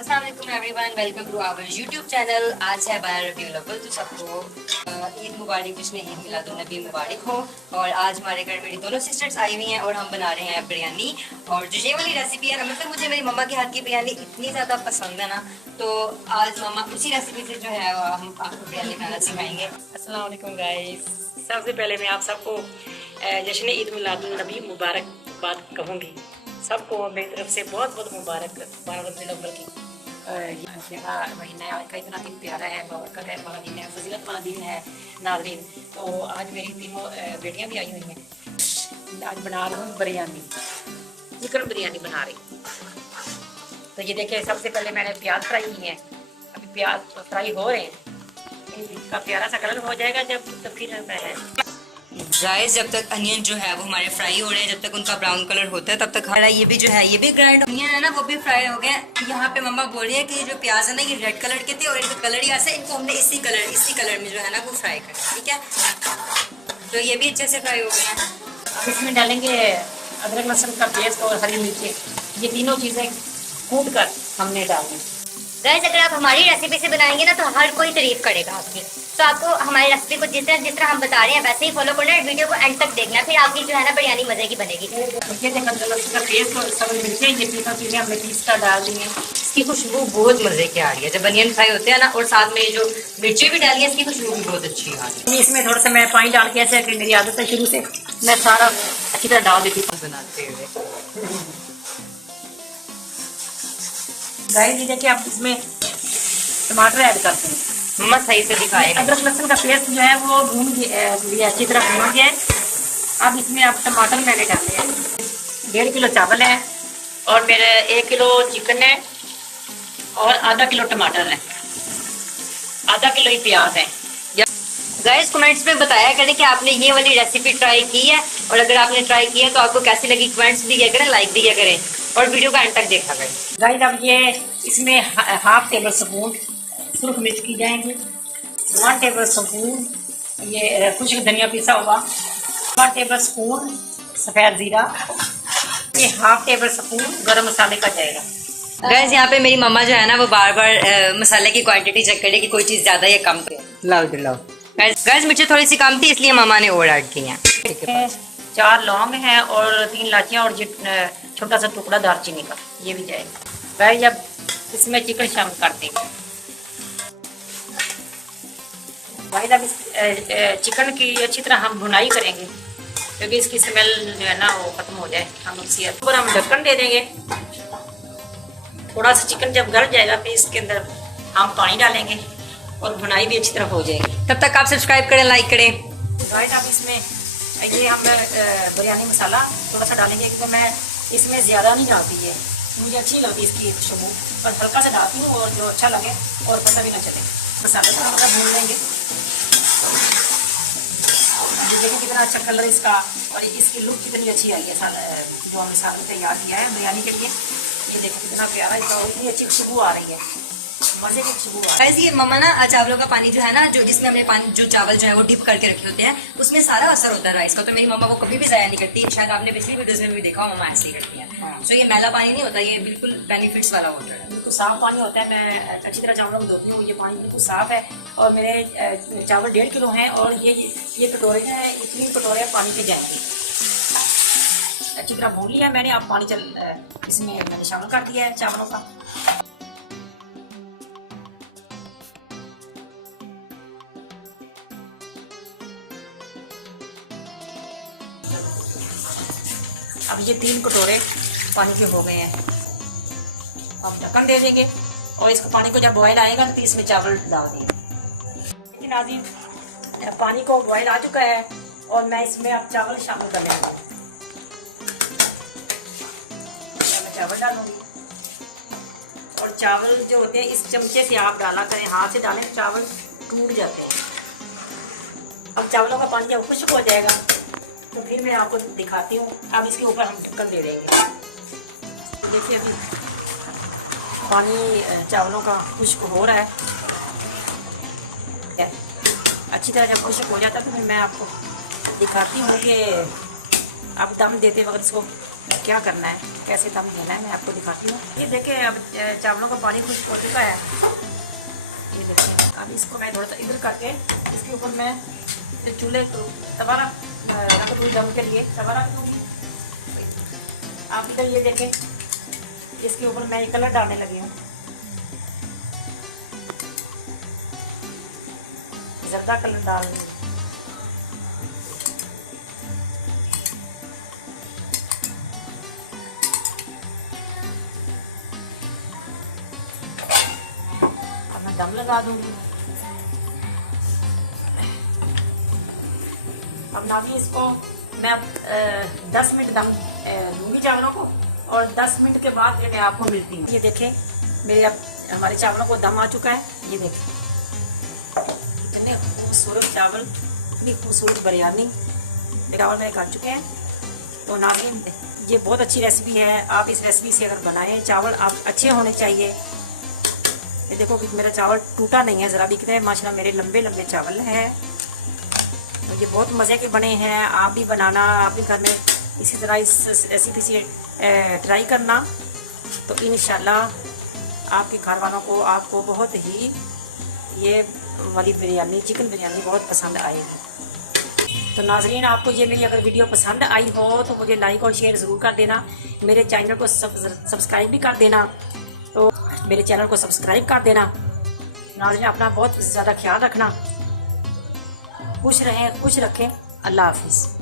अस्सलाम वालेकुम everyone, welcome to our YouTube channel. आज है 12 रबीउल अव्वल, तो सबको ईद मुबारक, जिसमें ईद मिलादुन्नबी मुबारक हो। और आज हमारे घर मेरी दोनों सिस्टर्स आई हुई हैं और हम बना रहे हैं बिरयानी। और जो ये वाली रेसिपी है ना, मतलब मुझे मेरी मम्मा के हाथ की बिरयानी इतनी ज़्यादा पसंद है ना, तो आज मम्मा उसी रेसिपी से जो है हम आपको बिरयानी बनाना सिखाएंगे। अस्सलाम वालेकुम गाइस। सबसे पहले मैं आप सबको जश्न ईद मिलादुन्नबी मुबारकबाद कहूँगी। सबको मेरी तरफ से बहुत बहुत मुबारक 12 रबीउल अव्वल की। ये महीना का इतना दिन प्यारा है, बरकत है वाला दिन है, फजीलत वाला दिन है नाज़रीन। तो आज मेरी तीनों बेटियां भी आई हुई हैं। आज बना रही हूँ बिरयानी, चिकन बिरयानी बना रही हूँ। तो ये देखिए, सबसे पहले मैंने प्याज फ्राई किए हैं। अभी प्याज फ्राई हो रहे हैं, इसका प्यारा सा कलर हो जाएगा जब, तो फिर मैं गाइस जब तक अनियन जो है वो हमारे फ्राई हो रहे हैं, जब तक उनका ब्राउन कलर होता है, तब तक हमारा ये भी जो है, ये भी ग्राइंड अनियन है ना, वो भी फ्राई हो गया। यहाँ पे मम्मा बोल रही है कि जो प्याज है ना, ये रेड कलर के थे और इनका कलर ही ऐसा, इनको हमने इसी कलर में जो है ना वो फ्राई करना, ठीक है। तो ये भी अच्छे से फ्राई हो गए हैं। अब इसमें डालेंगे अदरक लहसुन का पेस्ट और हरी मिर्ची। ये तीनों चीज़ें कूट कर हमने डालनी। गाइस अगर आप हमारी रेसिपी से बनाएंगे ना, तो हर कोई तारीफ करेगा आपकी। तो आपको हमारी रेसिपी को जिस तरह हम बता रहे हैं वैसे ही फॉलो करना है। वीडियो को एंड तक देखना, फिर आपकी जो है ना बिरयानी मजे की बनेगी। ये देखो, अदरक लहसुन का पेस्ट और सब मिर्ची, ये तीनों चीज़ें हमने पीस कर डाल दी हैं। इसकी खुशबू बहुत मजे की आ रही है जब अनियन फ्राई होते हैं ना, और साथ में जो मिर्ची भी डाली है, इसकी खुशबू भी बहुत अच्छी आ रही है। इसमें थोड़ा सा मैं पानी डाल के, ऐसे मेरी आदत है शुरू से, मैं सारा अच्छी तरह डाल देती हूँ बनाते हुए। गाइस ये देखिए, आप इसमें टमाटर ऐड करते हैं। मम्मा सही से दिखाए। अदरक लहसुन का पेस्ट जो है वो भून लिया, अच्छी तरह भून गया है। अब इसमें आप टमाटर मैंने डाले हैं। 1.5 किलो चावल है और मेरे 1 किलो चिकन है और आधा किलो टमाटर है, आधा किलो ही प्याज है। गाइस कमेंट्स में बताया करें कि आपने ये वाली रेसिपी ट्राई की है, और अगर आपने ट्राई की है तो आपको कैसी लगी, कमेंट्स भी किया करें, लाइक भी किया करें और वीडियो का एंड तक देखा करें। गाइस अब ये इसमें हाफ टेबल स्पून सुरख मिर्च की जाएंगे, 1 टेबल स्पून ये खुश्क धनिया पिसा हुआ, 1 टेबल स्पून सफ़ेद ज़ीरा, ये हाफ टेबल स्पून गरम मसाले का जाएगा। गाइस यहाँ पे मेरी मम्मा जो है ना, वो बार बार मसाले की क्वांटिटी चेक करे कि कोई चीज ज्यादा या कम करे। लाओ गाइस मिर्ची थोड़ी सी कम थी, इसलिए मम्मा ने और ऐड की है। 4 लौंग हैं और 3 इलायचियाँ और छोटा सा टुकड़ा दालचीनी का, ये भी जाएगा। गाइस जब इसमें चिकन शामिल कर देंगे। गाइस अब इस चिकन की अच्छी तरह हम भुनाई करेंगे, क्योंकि इसकी स्मेल जो है ना वो खत्म हो जाए। हम उसके ऊपर हम ढक्कन दे देंगे। थोड़ा सा चिकन जब गल जाएगा, फिर इसके अंदर हम पानी डालेंगे और भुनाई भी अच्छी तरह हो जाएगी। तब तक आप सब्सक्राइब करें, लाइक करें। गाइस अब इसमें ये हम बिरयानी मसाला थोड़ा सा डालेंगे, क्योंकि मैं इसमें ज़्यादा नहीं डालती है, मुझे अच्छी लगती है इसकी खुशबू, और हल्का सा डालती हूँ और जो अच्छा लगे और पता भी ना चले। मसाले को हल्का भून लेंगे। देखिए कितना अच्छा कलर इसका, और इसकी लुक कितनी अच्छी आई है। जो हमने सालन तैयार किया है बिरयानी के लिए, ये देखो कितना प्यारा इसका, इतनी अच्छी खुशबू आ रही है, मजे की खुशबू आ रही है। गाइस ये मम्मा ना चावलों का पानी जो है ना, जो जिसमें हमने पानी जो चावल जो है वो डिप करके रखे होते हैं, उसमें सारा असर होता है राइस का। तो मेरी मम्मा वो कभी भी जाया नहीं करती। शायद आपने पिछली वीडियोस में भी देखा, मम्मा ऐसे ही करती है। तो ये मैला पानी नहीं होता, ये बिल्कुल बेनिफिट्स वाला वाटर है। बिल्कुल साफ पानी होता है। मैं अच्छी तरह चावलों को धोती हूँ, ये पानी बिल्कुल साफ है। और मेरे चावल 1.5 किलो हैं, और ये कटोरे जो हैं, इतनी कटोरे पानी के जाएंगे। अच्छी तरह भून लिया मैंने। अब पानी इसमें मैंने शामिल कर दिया है चावलों का। अब ये 3 कटोरे पानी के हो गए हैं। अब ढक्कन दे देंगे और इसको पानी को जब बॉयल आएगा तो इसमें चावल डाल देंगे। लेकिन आदि पानी को बॉयल आ चुका है और मैं इसमें अब चावल शामिल कर लेंगे। मैं चावल डालूंगी, और चावल जो होते हैं इस चमचे से आप डाला करें, हाथ से डालें तो चावल टूट जाते हैं। अब चावलों का पानी जब खुश्क हो जाएगा तो फिर मैं आपको दिखाती हूँ। अब इसके ऊपर हम ढक्कन दे देंगे। देखिए अभी पानी चावलों का खुश्क हो रहा है। अच्छी तरह जब खुश्क हो जाता है तो फिर मैं आपको दिखाती हूँ कि आप दम देते वक्त इसको क्या करना है। कैसे दम देना है मैं आपको दिखाती हूँ। ये देखें अब चावलों का पानी खुश्क हो चुका है। ये देखें अब इसको मैं थोड़ा सा इधर करके इसके ऊपर मैं चूल्हे तवा रख दूँगी दम के लिए, तवा रख दूँगी। आप इधर ये देखें इसके ऊपर मैं ये कलर डालने लगी हूँ, जर्दा कलर डाल दूँगी। अब मैं दम लगा दूँगी। अब ना भी इसको मैं 10 मिनट दम दूँगी चावलों को, और 10 मिनट के बाद मैं आपको मिलती हूँ। ये देखें मेरे अब हमारे चावलों को दम आ चुका है। ये देखें इतने खूबसूरत चावल, इतनी खूबसूरत बिरयानी चावल मेरे कर चुके हैं। तो नाज़रीन ये बहुत अच्छी रेसिपी है, आप इस रेसिपी से अगर बनाएं, चावल आप अच्छे होने चाहिए। ये देखो कि मेरा चावल टूटा नहीं है ज़रा भी, कितने माशाल्लाह मेरे लंबे लंबे चावल हैं। तो ये बहुत मज़े के बने हैं। आप भी बनाना, आप भी घर में इसी तरह इस रेसिपी से ट्राई करना, तो इंशाल्लाह आपके घर वालों को आपको बहुत ही ये वाली बिरयानी, चिकन बिरयानी बहुत पसंद आएगी। तो नाज़रीन आपको ये मेरी अगर वीडियो पसंद आई हो तो मुझे लाइक और शेयर ज़रूर कर देना। मेरे चैनल को सब्सक्राइब भी कर देना, तो मेरे चैनल को सब्सक्राइब कर देना। नाज़रीन अपना बहुत ज़्यादा ख्याल रखना, खुश रहें, खुश रखें। अल्लाह हाफिज़।